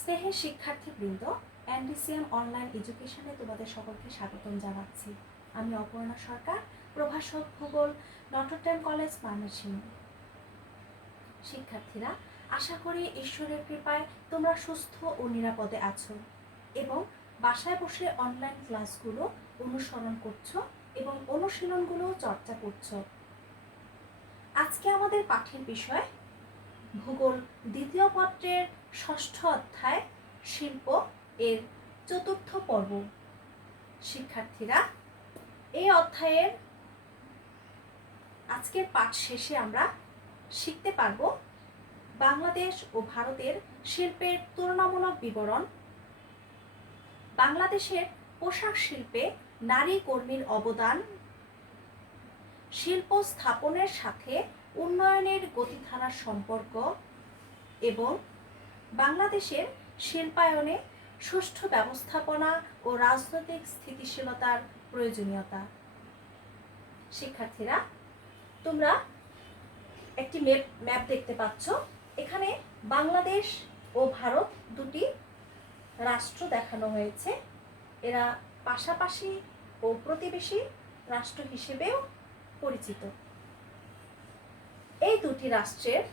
স্নেহের শিক্ষার্থীবৃন্দ, এনডিসিএম অনলাইন এডুকেশনে তোমাদের সকলকে স্বাগতম জানাচ্ছি। আমি অপর্ণা সরকার, প্রভাষক ভূগোল, নটরডেম কলেজ, ময়মনসিংহ। শিক্ষার্থীরা, আশা করি ঈশ্বরের কৃপায় তোমরা সুস্থ ও নিরাপদে আছো এবং বাসায় বসে অনলাইন ক্লাসগুলো অনুসরণ করছো এবং অনুশীলনগুলো চর্চা করছো। আজকে আমাদের পাঠের বিষয় ভূগোল দ্বিতীয় পত্রের ষষ্ঠ অধ্যায় শিল্প এর চতুর্থ পর্ব। শিক্ষার্থীরা, এই অধ্যায়ের আজকের পাঠ শেষে আমরা শিখতে পারব বাংলাদেশ ও ভারতের শিল্পের তুলনামূলক বিবরণ, বাংলাদেশের পোশাক শিল্পে নারী কর্মীর অবদান, শিল্প স্থাপনের সাথে উন্নয়নের গতিধারার সম্পর্ক এবং বাংলাদেশের শিল্পায়নে সুষ্ঠু ব্যবস্থাপনা ও রাজনৈতিক স্থিতিশীলতার প্রয়োজনীয়তা। শিক্ষার্থীরা, তোমরা একটি ম্যাপ দেখতে পাচ্ছ। এখানে বাংলাদেশ ও ভারত দুটি রাষ্ট্র দেখানো হয়েছে। এরা পাশাপাশি ও প্রতিবেশী রাষ্ট্র হিসেবেও পরিচিত। এই দুটি রাষ্ট্রের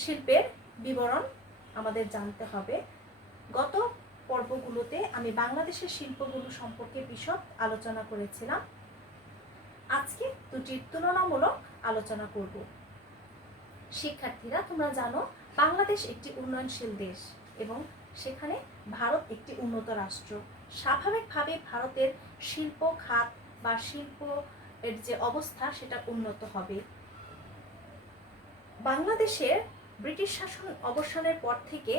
শিল্পের বিবরণ আমাদের জানতে হবে। গত পর্বগুলোতে আমি বাংলাদেশের শিল্পগুলো সম্পর্কে বিশদ আলোচনা করেছিলাম। আজকে দুটির তুলনামূলক আলোচনা করব। শিক্ষার্থীরা, তোমরা জানো বাংলাদেশ একটি উন্নয়নশীল দেশ এবং সেখানে ভারত একটি উন্নত রাষ্ট্র। স্বাভাবিকভাবে ভারতের শিল্প খাত বা শিল্প এর যে অবস্থা সেটা উন্নত হবে। বাংলাদেশের ব্রিটিশ শাসন অবসানের পর থেকে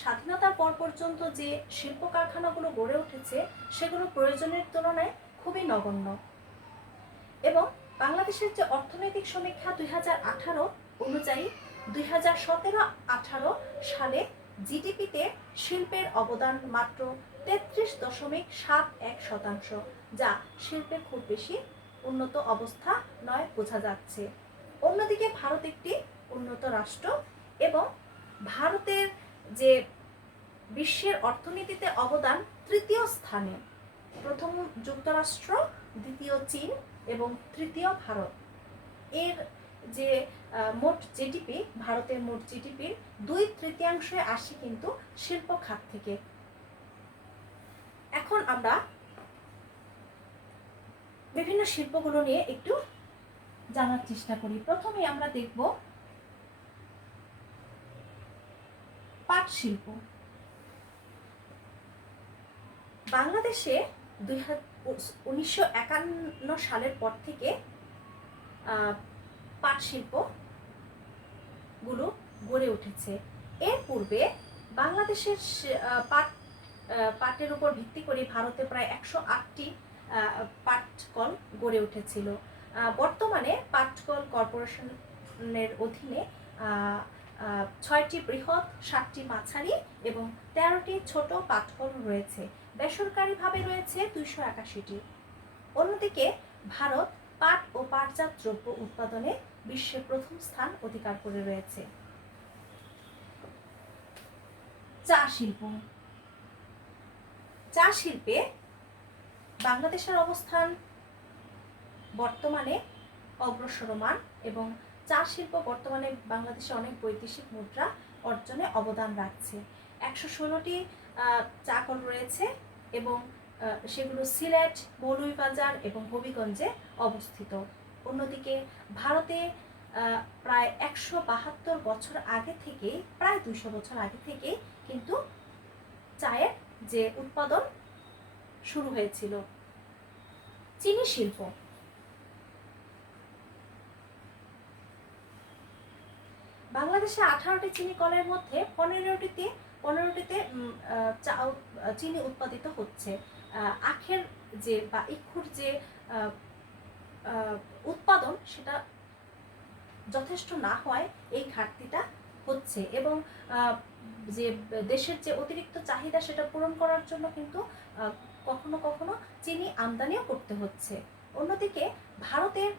স্বাধীনতার পর পর্যন্ত যে শিল্প কারখানাগুলো গড়ে উঠেছে সেগুলো প্রয়োজনের তুলনায় খুবই নগণ্য এবং বাংলাদেশের যে অর্থনৈতিক সমীক্ষা 2018 অনুযায়ী 2017-18 সালে জিডিপিতে শিল্পের অবদান মাত্র 33.71%, যা শিল্পের খুব বেশি উন্নত অবস্থা নয় বোঝা যাচ্ছে। অন্যদিকে ভারত একটি উন্নত রাষ্ট্র এবং ভারতের যে বিশ্বের অর্থনীতিতে অবদান তৃতীয় স্থানে। প্রথম যুক্তরাষ্ট্র, দ্বিতীয় চীন এবং তৃতীয় ভারত। এর যে মোট জিডিপি, ভারতের মোট জিডিপির 2/3 আসে কিন্তু শিল্প খাত থেকে। এখন আমরা বিভিন্ন শিল্পগুলো নিয়ে একটু জানার চেষ্টা করি। প্রথমে আমরা দেখব পাট শিল্প। বাংলাদেশে 1951 সালের পর থেকে পাট শিল্পগুলো গড়ে উঠেছে। এর পূর্বে বাংলাদেশের পাটের উপর ভিত্তি করে ভারতে প্রায় 108টি পাটকল গড়ে উঠেছিল। বর্তমানে পাটকল কর্পোরেশনের অধীনে 6টি বৃহৎ, 7টি মাঝারি এবং 13টি ছোট পাটকল রয়েছে। বেসরকারিভাবে রয়েছে 281টি। অন্যদিকে ভারত পাট ও পাটজাত দ্রব্য উৎপাদনে বিশ্বে প্রথম স্থান অধিকার করে রয়েছে। চা শিল্প। চা শিল্পে বাংলাদেশের অবস্থান বর্তমানে অগ্রসরমান এবং চা শিল্প বর্তমানে বাংলাদেশে অনেক বৈদেশিক মুদ্রা অর্জনে অবদান রাখছে। 116টি চা কল রয়েছে এবং সেগুলো সিলেট, মৌলভীবাজার এবং হবিগঞ্জে অবস্থিত। অন্যদিকে ভারতে প্রায় 172 বছর আগে থেকে, প্রায় 200 বছর আগে থেকে কিন্তু চায়ের যে উৎপাদন শুরু হয়েছিল। চিনি শিল্প। বাংলাদেশে 18টি চিনি কলের মধ্যে 15টিতে চিনি উৎপাদিত হচ্ছে। আখের যে বা ইক্ষুর যে উৎপাদন সেটা যথেষ্ট না হয় এই ঘাটতিটা হচ্ছে এবং যে দেশের যে অতিরিক্ত চাহিদা সেটা পূরণ করার জন্য কিন্তু কখনো কখনো চিনি আমদানিও করতে হচ্ছে। অন্যদিকে ভারতের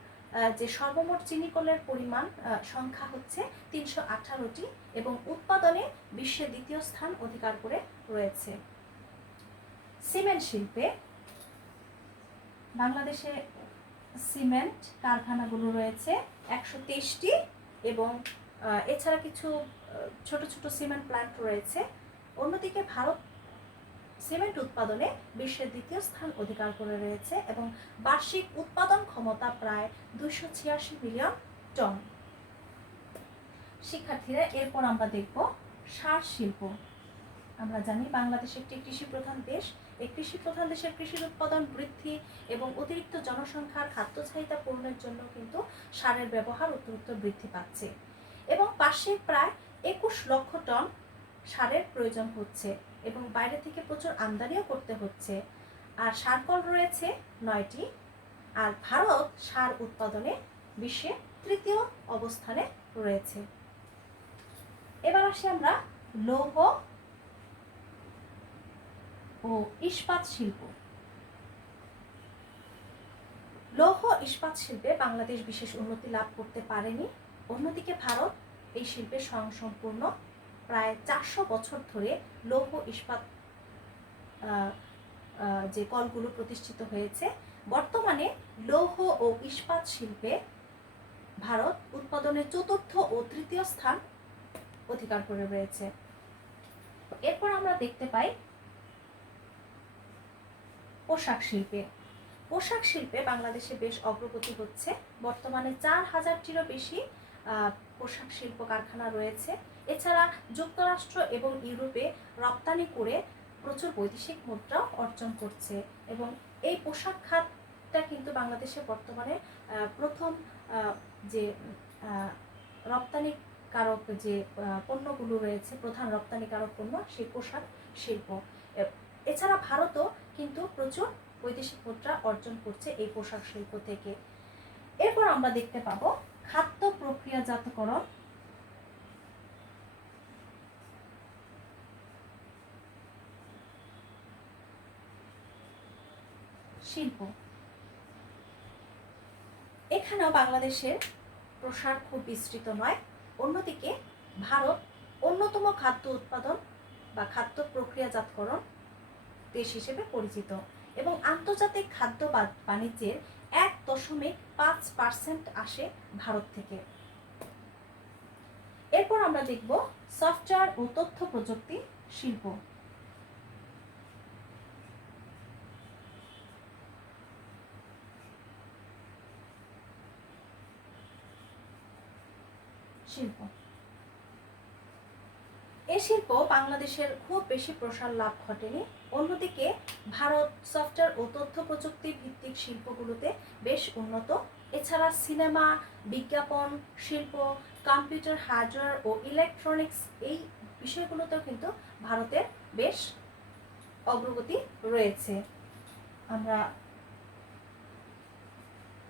যে সর্বমোট চিনি কলের পরিমাণ সংখ্যা হচ্ছে 318টি এবং উৎপাদনে বিশ্বে দ্বিতীয় স্থান অধিকার করে রয়েছে। সিমেন্ট শিল্পে বাংলাদেশে সিমেন্ট কারখানাগুলো রয়েছে 123টি এবং এছাড়া কিছু ছোট ছোট সিমেন্ট প্ল্যান্ট রয়েছে। অন্যদিকে ভারত সিমেন্ট উৎপাদনে বিশ্বের দ্বিতীয় স্থান অধিকার করে রয়েছে এবং বার্ষিক উৎপাদন ক্ষমতা প্রায় 286 মিলিয়ন টন। শিক্ষার্থীরা, এরপর আমরা দেখব সার শিল্প। আমরা জানি বাংলাদেশ একটি কৃষি প্রধান দেশ। এই কৃষি প্রধান দেশের কৃষির উৎপাদন বৃদ্ধি এবং অতিরিক্ত জনসংখ্যার খাদ্য চাহিদা পূরণের জন্য কিন্তু সারের ব্যবহার অতিরিক্ত বৃদ্ধি পাচ্ছে এবং বার্ষিক প্রায় 21 লক্ষ টন সারের প্রয়োজন হচ্ছে এবং বাইরে থেকে প্রচুর আমদানিও করতে হচ্ছে। আর সার কল রয়েছে 9টি। আর ভারত সার উৎপাদনে বিশ্বে তৃতীয় অবস্থানে রয়েছে। এবার আসি আমরা লৌহ ও ইস্পাত শিল্প। লৌহ ইস্পাত শিল্পে বাংলাদেশ বিশেষ উন্নতি লাভ করতে পারেনি। অন্যদিকে ভারত এই শিল্পের স্বয়ংসম্পূর্ণ। প্রায় 400 বছর ধরে লৌহ ইস্পাত যে কলগুলো প্রতিষ্ঠিত হয়েছে। বর্তমানে লৌহ ও ইস্পাত শিল্পে ভারত উৎপাদনে চতুর্থ ও তৃতীয় স্থান অধিকার করে রয়েছে। এরপর আমরা দেখতে পাই পোশাক শিল্পে। পোশাক শিল্পে বাংলাদেশে বেশ অগ্রগতি হচ্ছে। বর্তমানে 4000টিরও বেশি পোশাক শিল্প কারখানা রয়েছে। এছাড়া যুক্তরাষ্ট্র এবং ইউরোপে রপ্তানি করে প্রচুর বৈদেশিক মুদ্রা অর্জন করছে এবং এই পোশাক খাতটা কিন্তু বাংলাদেশে বর্তমানে প্রথম যে রপ্তানিকারক যে পণ্যগুলো রয়েছে, প্রধান রপ্তানিকারক পণ্য সেই পোশাক শিল্প। এছাড়া ভারতও কিন্তু প্রচুর বৈদেশিক মুদ্রা অর্জন করছে এই পোশাক শিল্প থেকে। এরপর আমরা দেখতে পাবো খাদ্য প্রক্রিয়াজাতকরণ শিল্প। এখানেও বাংলাদেশের প্রসার খুব বিস্তৃত নয়। অন্যদিকে ভারত অন্যতম খাদ্য উৎপাদন বা খাদ্য প্রক্রিয়াজাতকরণ দেশ হিসেবে পরিচিত এবং আন্তর্জাতিক খাদ্য বাণিজ্যের 1.5% আসে ভারত থেকে। এরপর আমরা দেখব সফটওয়্যার ও তথ্য প্রযুক্তি শিল্প। এই শিল্প বাংলাদেশের খুব বেশি প্রসার লাভ ঘটেনি। অন্যদিকে ভারত সফটওয়্যার ও তথ্য প্রযুক্তি ভিত্তিক শিল্পগুলোতে বেশ উন্নত। এছাড়া সিনেমা, বিজ্ঞাপন শিল্প, কম্পিউটার হার্ডওয়্যার ও ইলেকট্রনিক্স এই বিষয়গুলোতেও কিন্তু ভারতের বেশ অগ্রগতি রয়েছে। আমরা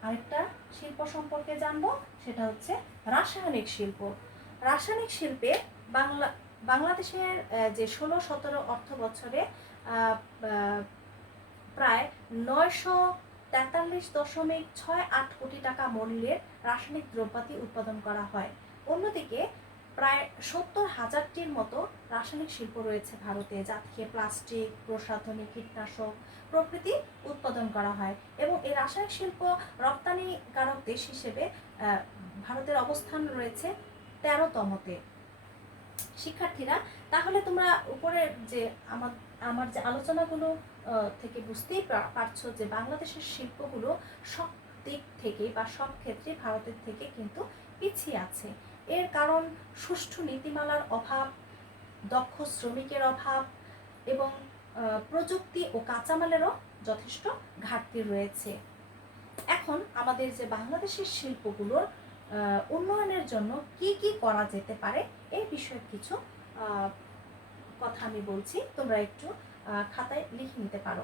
আরেকটা শিল্প সম্পর্কে জানবো, সেটা হচ্ছে রাসায়নিক শিল্প। রাসায়নিক শিল্পে বাংলাদেশের যে 16-17 অর্থ বছরে প্রায় 943.68 কোটি টাকা মূল্যের রাসায়নিক দ্রব্যাদি উৎপাদন করা হয়। অন্যদিকে প্রায় 70,000টির মতো রাসায়নিক শিল্প রয়েছে ভারতে, যা থেকে প্লাস্টিক, প্রসাধনী, কীটনাশক প্রভৃতি উৎপাদন করা হয় এবং এই রাসায়নিক শিল্প রপ্তানিকারক দেশ হিসেবে ভারতের অবস্থান রয়েছে 13তমতে। শিক্ষার্থীরা, তাহলে তোমরা উপরের যে আমার যে আলোচনাগুলো থেকে বুঝতেই পারছো যে বাংলাদেশের শিল্পগুলো সব দিক থেকে বা সব ক্ষেত্রে ভারতের থেকে কিন্তু পিছিয়ে আছে। এর কারণ সুষ্ঠু নীতিমালার অভাব, দক্ষ শ্রমিকের অভাব এবং প্রযুক্তি ও কাঁচামালেরও যথেষ্ট ঘাটতি রয়েছে। এখন আমাদের যে বাংলাদেশের শিল্পগুলোর উন্নয়নের জন্য কি কি করা যেতে পারে এই বিষয়ে কিছু কথা আমি বলছি, তোমরা একটু খাতায় লিখে নিতে পারো।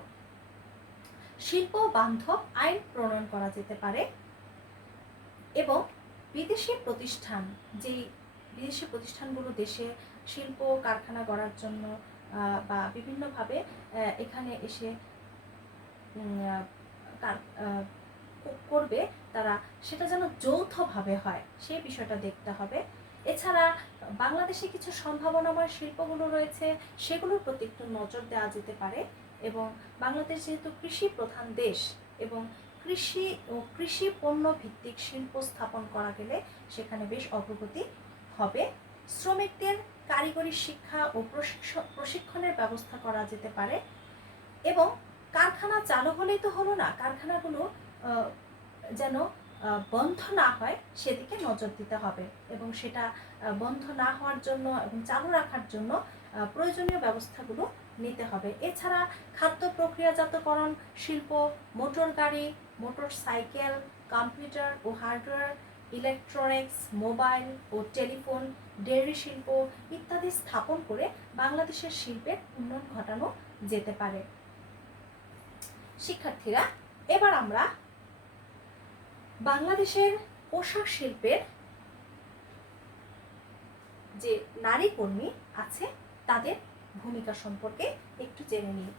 শিল্প বান্ধব আইন প্রণয়ন করা যেতে পারে এবং বিদেশি প্রতিষ্ঠানগুলো দেশে শিল্প কারখানা গড়ার জন্য বা বিভিন্নভাবে এখানে এসে করবে তারা সেটা যেন যৌথভাবে হয়, সেই বিষয়টা দেখতে হবে। এছাড়া বাংলাদেশে কিছু সম্ভাবনাময় শিল্পগুলো রয়েছে, সেগুলোর প্রতি একটু নজর দেওয়া যেতে পারে। এবং বাংলাদেশ যেহেতু কৃষি প্রধান দেশ, এবং কৃষি ও কৃষি পণ্য ভিত্তিক শিল্প স্থাপন করা গেলে সেখানে বেশ অগ্রগতি হবে। শ্রমিকদের কারিগরি শিক্ষা ও প্রশিক্ষণের ব্যবস্থা করা যেতে পারে। এবং কারখানা চালু হলেই তো হলো না, কারখানাগুলো যেন বন্ধ না হয় সেদিকে নজর দিতে হবে, এবং সেটা বন্ধ না হওয়ার জন্য এবং চালু রাখার জন্য প্রয়োজনীয় ব্যবস্থাগুলো নিতে হবে। এছাড়া খাদ্য প্রক্রিয়াজাতকরণ শিল্প, মোটর গাড়ি, মোটর সাইকেল, কম্পিউটার ও হার্ডওয়্যার, ইলেকট্রনিক্স, মোবাইল ও টেলিফোন, ডেয়ারি শিল্প ইত্যাদি স্থাপন করে বাংলাদেশের শিল্পের উন্নয়ন ঘটানো যেতে পারে। শিক্ষার্থীরা, এবার আমরা বাংলাদেশের পোশাক শিল্পের যে নারী কর্মী আছে তাদের ভূমিকা সম্পর্কে একটু জেনে নিই।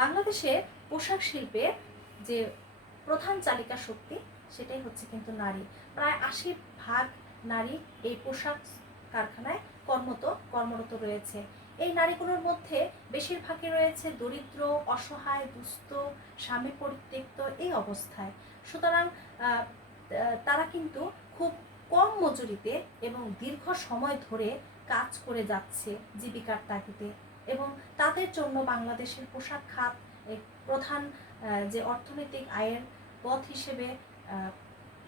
বাংলাদেশের পোশাক শিল্পের যে প্রধান চালিকা শক্তি সেটাই হচ্ছে কিন্তু নারী। প্রায় 80% নারী এই পোশাক কারখানায় কর্মরত রয়েছে। এই নারীগুলোর মধ্যে বেশিরভাগই রয়েছে দরিদ্র, অসহায়, দুস্থ, স্বামী পরিত্যক্ত এই অবস্থায়। সুতরাং তারা কিন্তু খুব কম মজুরিতে এবং দীর্ঘ সময় ধরে কাজ করে যাচ্ছে জীবিকার তাগিদে, এবং তাদের জন্য বাংলাদেশের পোশাক খাত প্রধান যে অর্থনৈতিক আয়ের পথ হিসেবে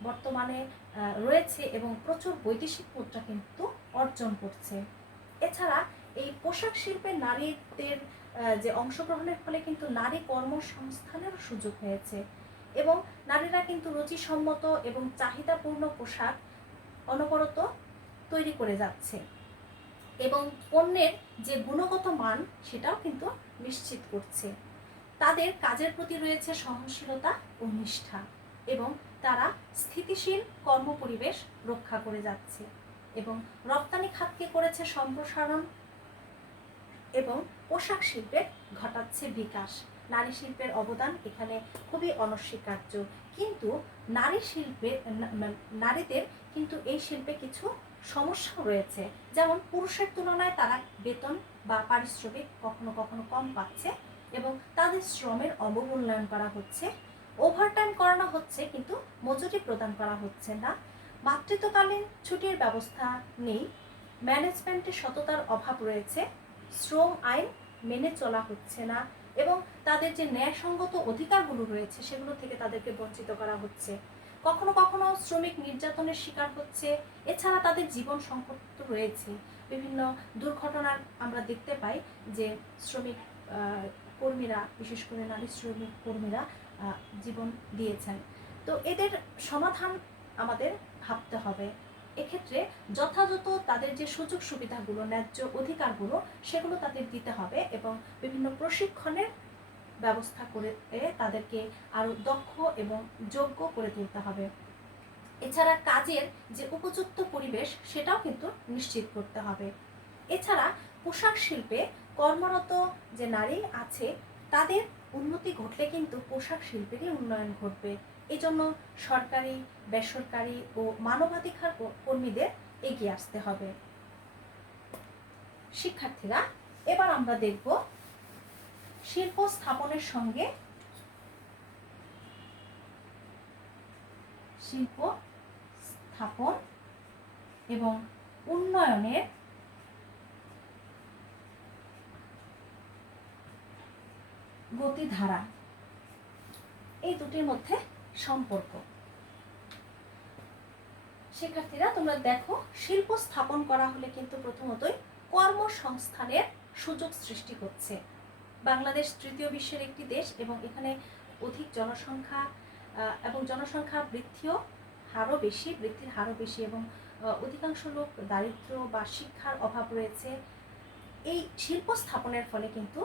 বর্তমানে রয়েছে, এবং প্রচুর বৈদেশিক মুদ্রা কিন্তু অর্জন করছে। এছাড়া এই পোশাক শিল্পে নারীদের যে অংশগ্রহণের ফলে কিন্তু নারী কর্মসংস্থানেরও সুযোগ হয়েছে, এবং নারীরা কিন্তু রুচিসম্মত এবং চাহিদাপূর্ণ পোশাক অনবরত তৈরি করে যাচ্ছে, এবং পণ্যের যে গুণগত মান সেটাও কিন্তু নিশ্চিত করছে। তাদের কাজের প্রতি রয়েছে সহনশীলতা ও নিষ্ঠা, এবং তারা স্থিতিশীল কর্মপরিবেশ রক্ষা করে যাচ্ছে, এবং রপ্তানি খাতকে করেছে সম্প্রসারণ, এবং পোশাক শিল্পের ঘটাচ্ছে বিকাশ। নারী শিল্পের অবদান এখানে খুবই অনস্বীকার্য। কিন্তু নারীদের কিন্তু এই শিল্পে কিছু সমস্যাও রয়েছে, যেমন পুরুষের তুলনায় তারা বেতন বা পারিশ্রমিক কখনো কখনো কম পাচ্ছে, এবং তাদের শ্রমের অবমূল্যায়ন করা হচ্ছে, ওভারটাইম করানো হচ্ছে কিন্তু মজুরি প্রদান করা হচ্ছে না, মাতৃত্বকালীন ছুটির ব্যবস্থা নেই, ম্যানেজমেন্টে সততার অভাব রয়েছে, শ্রম আইন মেনে চলা হচ্ছে না, এবং তাদের যে ন্যায়সঙ্গত অধিকারগুলো রয়েছে সেগুলো থেকে তাদেরকে বঞ্চিত করা হচ্ছে। কখনো কখনো শ্রমিক নির্যাতনের শিকার হচ্ছে। এছাড়া তাদের জীবন সংকট তো রয়েছে। বিভিন্ন দুর্ঘটনার আমরা দেখতে পাই যে শ্রমিক কর্মীরা, বিশেষ করে নারী শ্রমিক কর্মীরা জীবন দিয়েছেন। তো এদের সমাধান আমাদের ভাবতে হবে। এক্ষেত্রে যথাযথ তাদের যে সুযোগ সুবিধাগুলো, ন্যায্য অধিকারগুলো সেগুলো তাদের দিতে হবে, এবং বিভিন্ন প্রশিক্ষণের ব্যবস্থা করে তাদেরকে আরও দক্ষ এবং যোগ্য করে তুলতে হবে। এছাড়া কাজের যে উপযুক্ত পরিবেশ সেটাও কিন্তু নিশ্চিত করতে হবে। এছাড়া পোশাক শিল্পে কর্মরত যে নারী আছে তাদের উন্নতি ঘটলে কিন্তু পোশাক শিল্পেরই উন্নয়ন ঘটবে। এই জন্য সরকারি, বেসরকারি ও মানবাধিকার কর্মীদের এগিয়ে আসতে হবে। শিক্ষার্থীরা, এবার আমরা দেখব শিল্প স্থাপনের সঙ্গে শিল্প স্থাপন এবং উন্নয়নের গতিধারা, এই দুটির মধ্যে সম্পর্ক। শিক্ষার্থীরা, তোমরা দেখো, শিল্প স্থাপন করা হলে কিন্তু প্রথমতই কর্মসংস্থানের সুযোগ সৃষ্টি হচ্ছে। বাংলাদেশ তৃতীয় বিশ্বের একটি দেশ, এবং এখানে অধিক জনসংখ্যা এবং জনসংখ্যা বৃদ্ধির হারও বেশি, এবং অধিকাংশ লোক দারিদ্র্য বা শিক্ষার অভাব রয়েছে। এই শিল্প স্থাপনের ফলে কিন্তু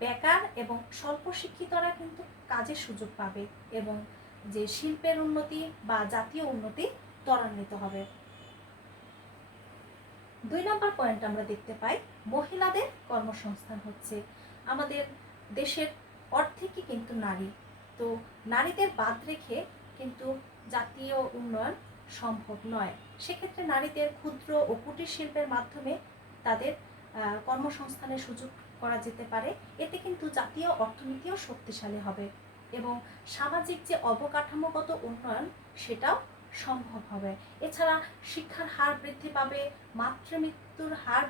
বেকার এবং স্বল্প শিক্ষিতরা কিন্তু কাজের সুযোগ পাবে এবং যে শিল্পের উন্নতি বা জাতীয় উন্নতি ত্বরান্বিত হবে। 2 নম্বর পয়েন্ট আমরা দেখতে পাই মহিলাদের কর্মসংস্থান হচ্ছে। আমাদের দেশের অর্ধেকই কিন্তু নারী, তো নারীদের বাদ রেখে কিন্তু জাতীয় উন্নয়ন সম্ভব নয়। সেক্ষেত্রে নারীদের ক্ষুদ্র ও কুটির শিল্পের মাধ্যমে তাদের কর্মসংস্থানের সুযোগ করা যেতে পারে। এতে কিন্তু জাতীয় অর্থনীতিও শক্তিশালী হবে এবং সামাজিক যে অবকাঠামোগত উন্নয়ন সেটাও সম্ভব হবে। এছাড়া শিক্ষার হার বৃদ্ধি পাবে, মাতৃমৃত্যুর হার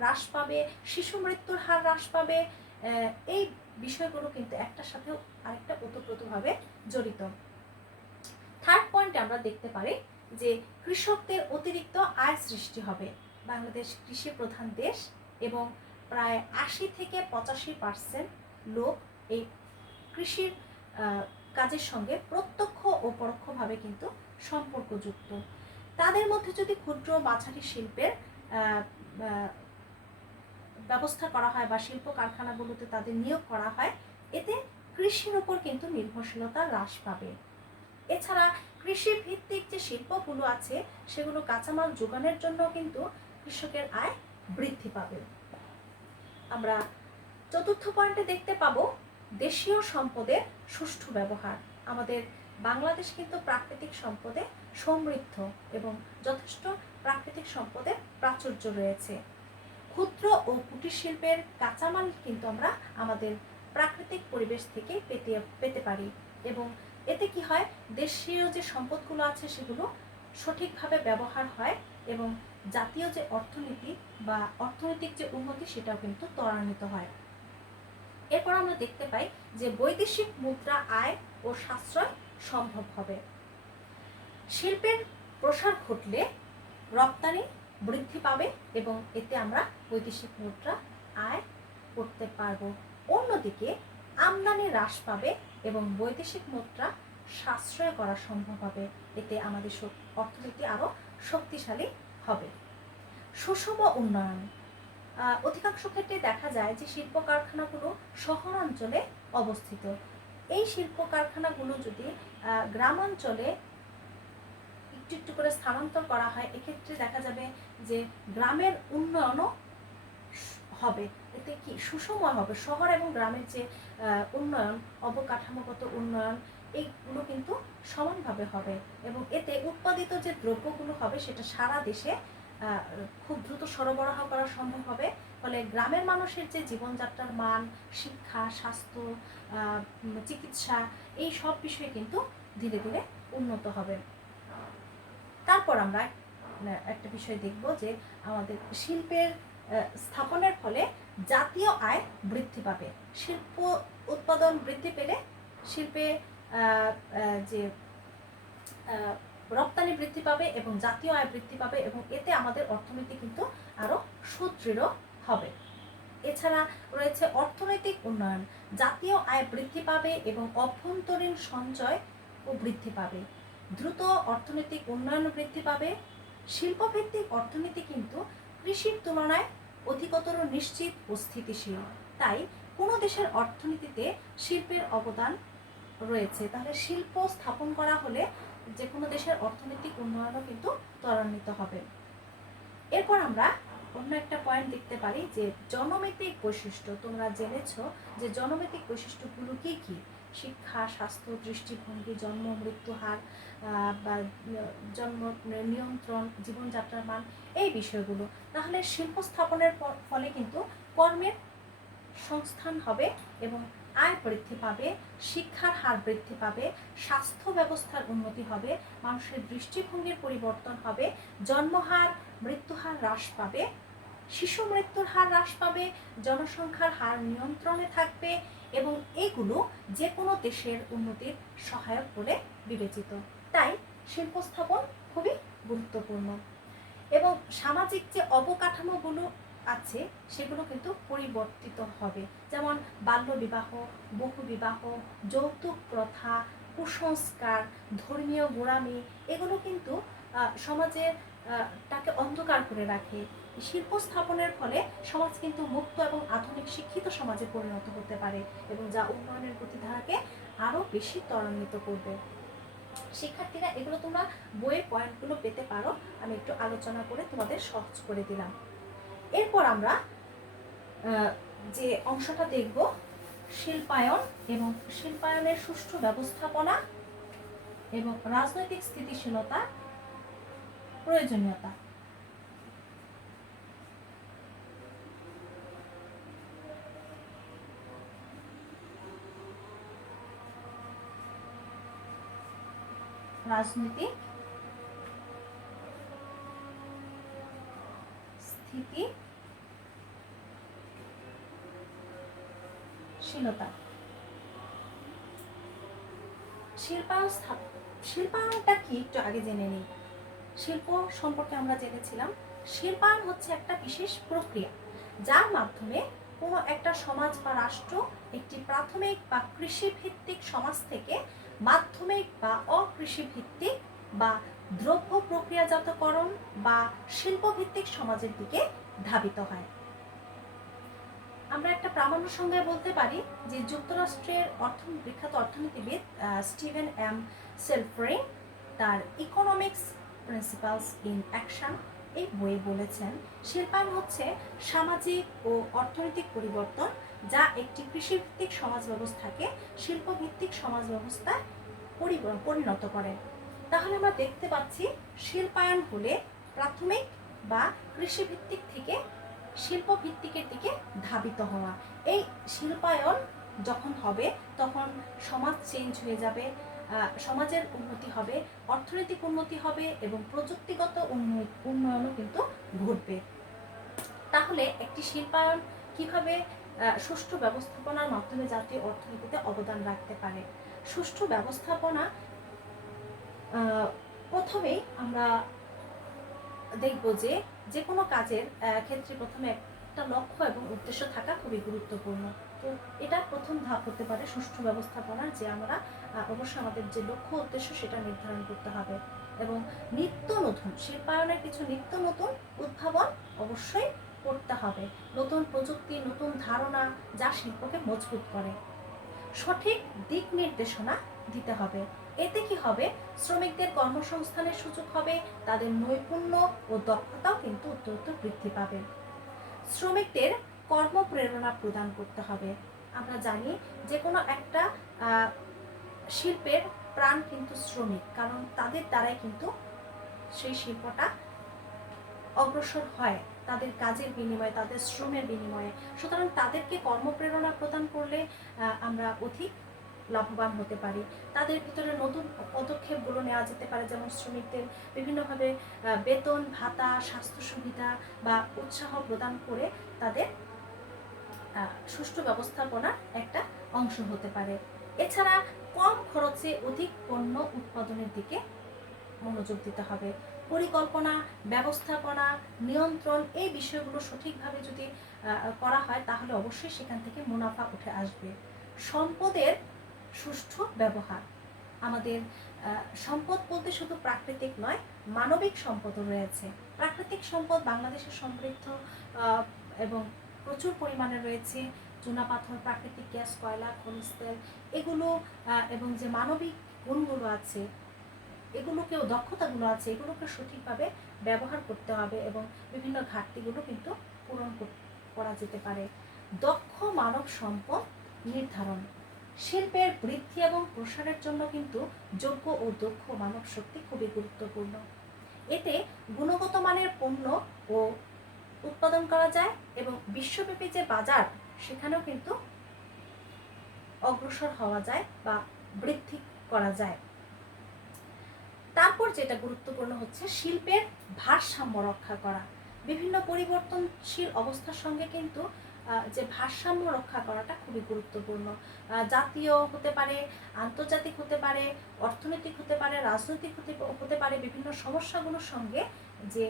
হ্রাস পাবে, শিশু মৃত্যুর হার হ্রাস পাবে। এই বিষয়গুলো কিন্তু একটার সাথে আরেকটা ওতপ্রোতভাবে জড়িত। থার্ড পয়েন্টে আমরা দেখতে পারি যে কৃষকদের অতিরিক্ত আয় সৃষ্টি হবে। বাংলাদেশ কৃষি প্রধান দেশ এবং প্রায় 80 থেকে 85% লোক এই কৃষির কাজের সঙ্গে প্রত্যক্ষ ও পরোক্ষভাবে কিন্তু সম্পর্কযুক্ত। তাদের মধ্যে যদি ক্ষুদ্র মাঝারি শিল্পের ব্যবস্থা করা হয় বা শিল্প কারখানাগুলোতে তাদের নিয়োগ করা হয়, এতে কৃষির উপর কিন্তু নির্ভরশীলতা হ্রাস পাবে। এছাড়া কৃষি ভিত্তিক যে শিল্পগুলো আছে সেগুলো কাঁচামাল যোগানের জন্য কিন্তু কৃষকের আয় বৃদ্ধি পাবে। আমরা চতুর্থ পয়েন্টে দেখতে পাবো দেশীয় সম্পদের সুষ্ঠু ব্যবহার। আমাদের বাংলাদেশ কিন্তু প্রাকৃতিক সম্পদে সমৃদ্ধ এবং যথেষ্ট প্রাকৃতিক সম্পদের প্রাচুর্য রয়েছে। ক্ষুদ্র ও কুটির শিল্পের কাঁচামাল কিন্তু আমরা আমাদের প্রাকৃতিক পরিবেশ থেকে পেতে পারি এবং এতে কি হয়, দেশীয় যে সম্পদগুলো আছে সেগুলো সঠিকভাবে ব্যবহার হয় এবং জাতীয় যে অর্থনীতি বা অর্থনৈতিক যে উন্নতি সেটাও কিন্তু ত্বরান্বিত হয়। এরপর আমরা দেখতে পাই যে বৈদেশিক মুদ্রা আয় ও সাশ্রয় সম্ভব হবে। শিল্পের প্রসার ঘটলে রপ্তানি বৃদ্ধি পাবে এবং এতে আমরা বৈদেশিক মুদ্রা আয় করতে পারব। অন্যদিকে আমদানি হ্রাস পাবে এবং বৈদেশিক মুদ্রা সাশ্রয় করা সম্ভব হবে। এতে আমাদের অর্থনীতি আরও শক্তিশালী হবে। সুষম উন্নয়ন। অধিকাংশ ক্ষেত্রে দেখা যায় যে শিল্প কারখানাগুলো শহরাঞ্চলে অবস্থিত। এই শিল্প কারখানাগুলো যদি গ্রামাঞ্চলে একটু একটু করে স্থানান্তর করা হয়, এক্ষেত্রে দেখা যাবে যে গ্রামের উন্নয়নও হবে। এতে কি সুষময় হবে, শহর এবং গ্রামের যে উন্নয়ন, অবকাঠামোগত উন্নয়ন এইগুলো কিন্তু সমানভাবে হবে এবং এতে উৎপাদিত যে দ্রব্যগুলো হবে সেটা সারা দেশে খুব দ্রুত সরবরাহ করা সম্ভব হবে। ফলে গ্রামের মানুষের যে জীবনযাত্রার মান, শিক্ষা, স্বাস্থ্য, চিকিৎসা এই সব বিষয়ে কিন্তু ধীরে ধীরে উন্নত হবে। তারপর আমরা একটা বিষয় দেখব যে আমাদের শিল্পের স্থাপনের ফলে জাতীয় আয় বৃদ্ধি পাবে। শিল্প উৎপাদন বৃদ্ধি পেলে শিল্পে যে রপ্তানি বৃদ্ধি পাবে এবং জাতীয় আয় বৃদ্ধি পাবে এবং এতে আমাদের অর্থনীতি কিন্তু আরও সুদৃঢ় হবে। এছাড়া রয়েছে অর্থনৈতিক উন্নয়ন। জাতীয় আয় বৃদ্ধি পাবে এবং অভ্যন্তরীণ সঞ্চয় ও বৃদ্ধি পাবে। দ্রুত অর্থনৈতিক উন্নয়ন বৃদ্ধি পাবে। শিল্পভিত্তিক অর্থনীতি কিন্তু কৃষির তুলনায় অধিকতর নিশ্চিত ও স্থিতিশীল। তাই কোনো দেশের অর্থনীতিতে শিল্পের অবদান রয়েছে। তাহলে শিল্প স্থাপন করা হলে যে কোনো দেশের অর্থনৈতিক উন্নয়নও কিন্তু ত্বরান্বিত হবে। এরপর আমরা অন্য একটা পয়েন্ট দেখতে পারি যে জনমিতিক বৈশিষ্ট্য। তোমরা জেনেছো যে জনমিতিক বৈশিষ্ট্যগুলো কি কি? শিক্ষা, স্বাস্থ্য, দৃষ্টিভঙ্গি, জন্ম মৃত্যু হার বা জন্ম নিয়ন্ত্রণ, জীবনযাত্রার মান, এই বিষয়গুলো। তাহলে শিল্প স্থাপনের ফলে কিন্তু কর্মের সংস্থান হবে এবং আয় বৃদ্ধি পাবে, শিক্ষার হার বৃদ্ধি পাবে, স্বাস্থ্য ব্যবস্থার উন্নতি হবে, মানুষের দৃষ্টিভঙ্গির পরিবর্তন হবে, জন্মহার মৃত্যুহার হ্রাস পাবে, শিশু মৃত্যুর হার হ্রাস পাবে, জনসংখ্যার হার নিয়ন্ত্রণে থাকবে এবং এগুলো যে কোনো দেশের উন্নতির সহায়ক বলে বিবেচিত। তাই শিল্প স্থাপন খুবই গুরুত্বপূর্ণ এবং সামাজিক যে অবকাঠামোগুলো আছে সেগুলো কিন্তু পরিবর্তিত হবে। যেমন বাল্যবিবাহ, বহুবিবাহ, যৌতুক প্রথা, কুসংস্কার, ধর্মীয় গোঁড়ামি, এগুলো কিন্তু সমাজের টাকে অন্ধকার করে রাখে। শিল্প স্থাপনের ফলে সমাজ কিন্তু মুক্ত এবং আধুনিক শিক্ষিত সমাজে পরিণত হতে পারে এবং যা উন্নয়নের গতিধারাকে আরো বেশি ত্বরান্বিত করবে। শিক্ষার্থীরা, এগুলো তোমরা বইয়ের পয়েন্টগুলো পেতে পারো, আমি একটু আলোচনা করে তোমাদের সহজ করে দিলাম। এরপর আমরা যে অংশটা দেখব, শিল্পায়ন এবং শিল্পায়নের সুষ্ঠু ব্যবস্থাপনা এবং রাজনৈতিক স্থিতিশীলতা প্রয়োজনীয়তা। রাজনৈতিক স্থিতিশীলতা। শিল্পায়নটা কি একটু আগে জেনে নিই। শিল্প সম্পর্কে আমরা জেনেছিলাম শিল্পায়ন হচ্ছে একটা বিশেষ প্রক্রিয়া যার মাধ্যমে কোনো একটা সমাজ বা রাষ্ট্র একটি প্রাথমিক বা কৃষিভিত্তিক সমাজ থেকে মাধ্যমিক বা অকৃষিভিত্তিক বা দ্রব্য প্রক্রিয়াজাতকরণ বা শিল্পভিত্তিক সমাজের দিকে ধাবিত হয়। আমরা একটা প্রামাণ্য সংজ্ঞায় বলতে পারি যে যুক্তরাষ্ট্রের বিখ্যাত অর্থনীতিবিদ স্টিভেন এম সেলফ্রি তার ইকোনমিক্স প্রিন্সিপালস ইন অ্যাকশন এই বইয়ে বলেছেন, শিল্পায়ন হচ্ছে সামাজিক ও অর্থনৈতিক পরিবর্তন যা একটি কৃষিভিত্তিক সমাজ ব্যবস্থাকে শিল্পভিত্তিক সমাজ ব্যবস্থায় পরিণত করে। তাহলে আমরা দেখতে পাচ্ছি শিল্পায়ন হলে প্রাথমিক বা কৃষিভিত্তিক থেকে শিল্পভিত্তিকের দিকে ধাবিত হওয়া। এই শিল্পায়ন যখন হবে তখন সমাজ চেঞ্জ হয়ে যাবে, সমাজের উন্নতি হবে, অর্থনৈতিক উন্নতি হবে এবং প্রযুক্তিগত উন্নয়নও কিন্তু ঘটবে। তাহলে একটি শিল্পায়ন কিভাবে সুষ্ঠু ব্যবস্থাপনার মাধ্যমে জাতীয় অর্থনীতিতে অবদান রাখতে পারে? সুষ্ঠু ব্যবস্থাপনা প্রথমেই আমরা দেখব যে কোনো কাজের ক্ষেত্রে প্রথমে একটা লক্ষ্য এবং উদ্দেশ্য থাকা খুবই গুরুত্বপূর্ণ। তো এটা প্রথম ধাপ হতে পারে সুষ্ঠু ব্যবস্থাপনার, যে আমরা অবশ্যই আমাদের যে লক্ষ্য উদ্দেশ্য সেটা নির্ধারণ করতে হবে এবং নিত্য নতুন শিল্পায়নের কিছু নিত্য নতুন উদ্ভাবন অবশ্যই করতে হবে, নতুন প্রযুক্তি, নতুন ধারণা যা শিল্পকে মজবুত করে। সঠিক দিক নির্দেশনা দিতে হবে। এতে কি হবে? শ্রমিকদের কর্মসংস্থানের সুযোগ হবে, তাদের নৈপুণ্য ও দক্ষতাও কিন্তু উত্তরোত্তর বৃদ্ধি পাবে। শ্রমিকদের কর্মপ্রেরণা প্রদান করতে হবে। আমরা জানি যে কোনো একটা শিল্পের প্রাণ কিন্তু শ্রমিক, কারণ তাদের দ্বারাই কিন্তু সেই শিল্পটা অগ্রসর হয়, তাদের কাজের বিনিময়ে, তাদের শ্রমের বিনিময়ে। সুতরাং তাদেরকে কর্মপ্রেরণা প্রদান করলে আমরা অধিক লাভবান হতে পারি। তাদের ভিতরে নতুন পদক্ষেপগুলো নেওয়া যেতে পারে, যেমন শ্রমিকদের বিভিন্নভাবে বেতন ভাতা, স্বাস্থ্য সুবিধা বা উৎসাহ প্রদান করে তাদের সুষ্ঠু ব্যবস্থাপনার একটা অংশ হতে পারে। এছাড়া কম খরচে অধিক পণ্য উৎপাদনের দিকে মনোযোগ দিতে হবে। পরিকল্পনা, ব্যবস্থাপনা, নিয়ন্ত্রণ এই বিষয়গুলো সঠিকভাবে যদি করা হয় তাহলে অবশ্যই সেখান থেকে মুনাফা উঠে আসবে। সম্পদের সুষ্ঠু ব্যবহার। আমাদের সম্পদ বলতে শুধু প্রাকৃতিক নয়, মানবিক সম্পদও রয়েছে। প্রাকৃতিক সম্পদ বাংলাদেশের সমৃদ্ধ এবং প্রচুর পরিমাণে রয়েছে। চুনাপাথর, প্রাকৃতিক গ্যাস, কয়লা, খনিজ তেল এগুলো এবং যে মানবিক গুণগুলো আছে এগুলোকেও, দক্ষতাগুলো আছে এগুলোকে সঠিকভাবে ব্যবহার করতে হবে এবং বিভিন্ন ঘাটতিগুলো কিন্তু পূরণ করা যেতে পারে। দক্ষ মানব সম্পদ নির্ধারণ। শিল্পের বৃদ্ধি এবং প্রসারের জন্য কিন্তু যোগ্য ও দক্ষ মানব শক্তি খুবই গুরুত্বপূর্ণ। এতে গুণগত মানের পণ্য ও উৎপাদন করা যায় এবং বিশ্বব্যাপী যে বাজার সেখানেও কিন্তু অগ্রসর হওয়া যায় বা বৃদ্ধি করা যায়। তারপর যেটা গুরুত্বপূর্ণ হচ্ছে শিল্পের ভারসাম্য রক্ষা করা। বিভিন্ন পরিবর্তনশীল অবস্থার সঙ্গে কিন্তু যে ভারসাম্য রক্ষা করাটা খুবই গুরুত্বপূর্ণ। জাতীয় হতে পারে, আন্তর্জাতিক হতে পারে, অর্থনৈতিক হতে পারে, রাজনৈতিক হতে পারে, বিভিন্ন সমস্যাগুলোর সঙ্গে যে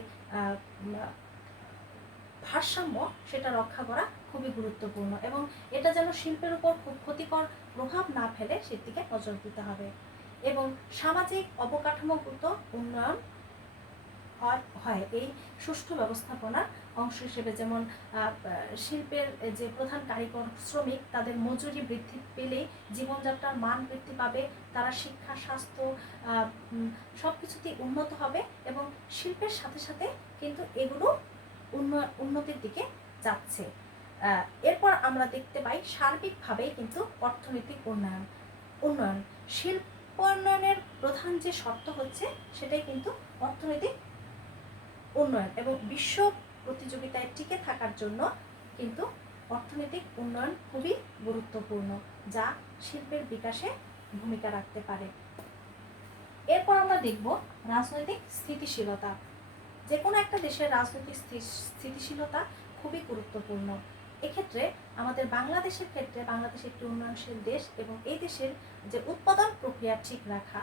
ভারসাম্য সেটা রক্ষা করা খুবই গুরুত্বপূর্ণ এবং এটা যেন শিল্পের উপর খুব ক্ষতিকর প্রভাব না ফেলে সেদিকে নজর দিতে হবে। এবং সামাজিক অবকাঠামোগত উন্নয়ন হয় এই সুষ্ঠু ব্যবস্থাপনার অংশ হিসেবে। যেমন শিল্পের যে প্রধান কারিগর শ্রমিক তাদের মজুরি বৃদ্ধি পেলেই জীবনযাত্রার মান বৃদ্ধি পাবে, তারা শিক্ষা, স্বাস্থ্য সব কিছুতেই উন্নত হবে এবং শিল্পের সাথে সাথে কিন্তু এগুলো উন্নতির দিকে যাচ্ছে। এরপর আমরা দেখতে পাই সার্বিকভাবেই কিন্তু অর্থনৈতিক উন্নয়ন শিল্পায়নের প্রধান যে শর্ত হচ্ছে সেটাই কিন্তু অর্থনৈতিক উন্নয়ন, এবং বিশ্ব প্রতিযোগিতায় টিকে থাকার জন্য কিন্তু অর্থনৈতিক উন্নয়ন খুবই গুরুত্বপূর্ণ, যা শিল্পের বিকাশে ভূমিকা রাখতে পারে। এরপর আমরা দেখব রাজনৈতিক স্থিতিশীলতা। যে কোনো একটা দেশের রাজনৈতিক স্থিতিশীলতা খুবই গুরুত্বপূর্ণ। এক্ষেত্রে আমাদের বাংলাদেশের ক্ষেত্রে, বাংলাদেশ একটি উন্নয়নশীল দেশ এবং এই দেশের যে উৎপাদন প্রক্রিয়া ঠিক রাখা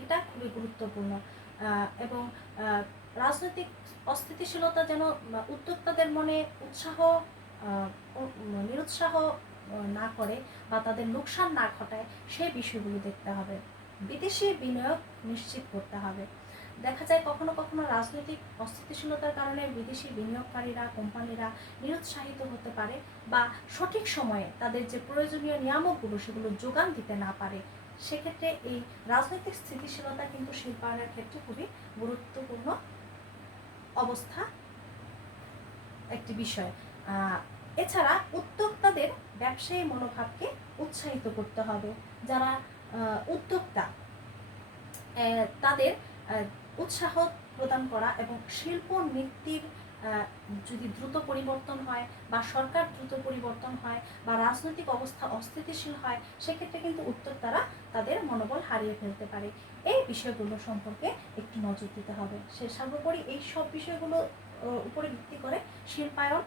এটা খুবই গুরুত্বপূর্ণ, এবং রাজনৈতিক অস্থিতিশীলতা যেন উদ্যোক্তাদের মনে নিরুৎসাহ না করে বা তাদের লোকসান না ঘটায় সেই বিষয়গুলো দেখতে হবে। বিদেশি বিনিয়োগ নিশ্চিত করতে হবে। দেখা যায় কখনো কখনো রাজনৈতিক অস্থিতিশীলতার কারণে বিদেশি বিনিয়োগকারীরা, কোম্পানিরা নিরুৎসাহিত হতে পারে বা সঠিক সময়ে তাদের যে প্রয়োজনীয় নিয়ামকগুলো সেগুলো যোগান দিতে না পারে। সেক্ষেত্রে এই রাজনৈতিক স্থিতিশীলতা কিন্তু শিল্পায়নের ক্ষেত্রে খুবই গুরুত্বপূর্ণ অবস্থা একটি বিষয়। এছাড়া উদ্যোক্তাদের ব্যবসায়ী মনোভাবকে উৎসাহিত করতে হবে। যারা উদ্যোক্তা তাদের উৎসাহ প্রদান করা এবং শিল্প নীতির যদি দ্রুত পরিবর্তন হয় বা সরকার দ্রুত পরিবর্তন হয় বা রাজনৈতিক অবস্থা অস্থিতিশীল হয়, সেক্ষেত্রে কিন্তু উদ্যোক্তারা তাদের মনোবল হারিয়ে ফেলতে পারে। এই বিষয়গুলো সম্পর্কে একটু নজর দিতে হবে। সর্বোপরি এই সব বিষয়গুলো উপরে ভিত্তি করে শিল্পায়ন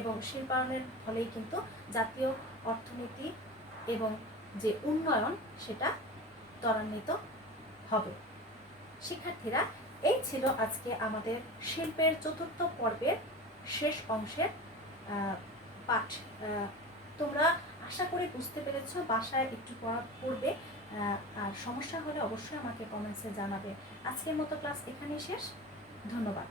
এবং শিল্পায়নের ফলেই কিন্তু জাতীয় অর্থনীতি এবং যে উন্নয়ন সেটা ত্বরান্বিত হবে। শিক্ষার্থীরা, এই ছিল আজকে আমাদের শিল্পের চতুর্থ পর্বের শেষ অংশের পাঠ। তোমরা আশা করি বুঝতে পেরেছো। বাসায় একটু পড়বে, আর সমস্যা হলে অবশ্যই আমাকে কমেন্টসে জানাবে। আজকের মতো ক্লাস এখানেই শেষ। ধন্যবাদ।